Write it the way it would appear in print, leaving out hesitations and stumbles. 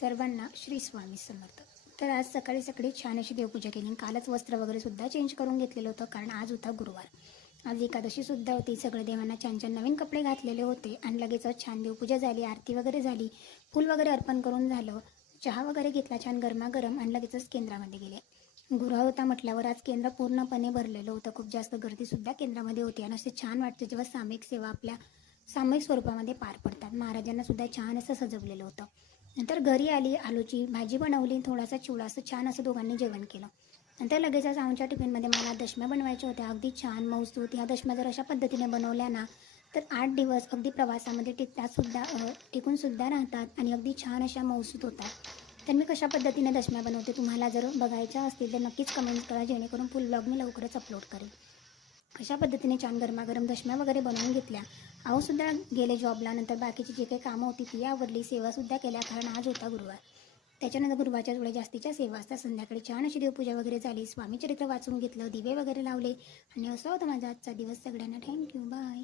सर्वांना श्री स्वामी समर्थ. तर आज सकाळी सकाळी छान अशी देवपूजा केली. कालच वस्त्र वगैरे सुद्धा चेंज करून घेतलेलं होतं, कारण आज होता गुरुवार. आज एकादशी सुद्धा होती. सगळे देवांना छान छान नवीन कपडे घातलेले होते आणि लगेचच छान देवपूजा झाली, आरती वगैरे झाली, फूल वगैरे अर्पण करून झालं, चहा वगैरे घेतला छान गरमागरम आणि लगेचच केंद्रामध्ये गेले. गुरुवार होता म्हटल्यावर आज केंद्र पूर्णपणे भरलेलं होतं. खूप जास्त गर्दीसुद्धा केंद्रामध्ये होती आणि असे छान वाटतं जेव्हा सामायिक सेवा आपल्या सामायिक स्वरूपामध्ये पार पडतात. महाराजांना सुद्धा छान असं सजवलेलं होतं. नंतर घरी आली, आलूची भाजी बनवली, थोडासा चिवडा, असं छान असं दोघांनी जेवण केलं. नंतर लगेचच आमच्या टिफिनमध्ये मला दशम्या बनवायच्या होत्या. अगदी छान मऊसूत ह्या दशम्या जर अशा पद्धतीने बनवल्या ना, तर 8 दिवस अगदी प्रवासामध्ये टिकूनसुद्धा राहतात आणि अगदी छान अशा मऊसूत होतात. तर मी कशा पद्धतीने दशम्या बनवते तुम्हाला जर बघायच्या असतील तर नक्कीच कमेंट करा, जेणेकरून फुल ब्लॉग मी लवकरच अपलोड करेन. अशा पद्धतीने छान गरमागरम दशम्या वगैरे बनवून घेतल्या. सुद्धा गेले जॉबला. नंतर बाकीची जी काही कामं होती ती आवरली, सेवासुद्धा केल्या, कारण आज होता गुरुवार. त्याच्यानंतर गुरुवारच्या वेळेस जास्तीच्या सेवा असतात. संध्याकाळी छान अशी देवपूजा वगैरे झाली, स्वामीचरित्र वाचून घेतलं, दिवे वगैरे लावले आणि असं होतं माझा आजचा दिवस. सगळ्यांना थँक्यू, बाय.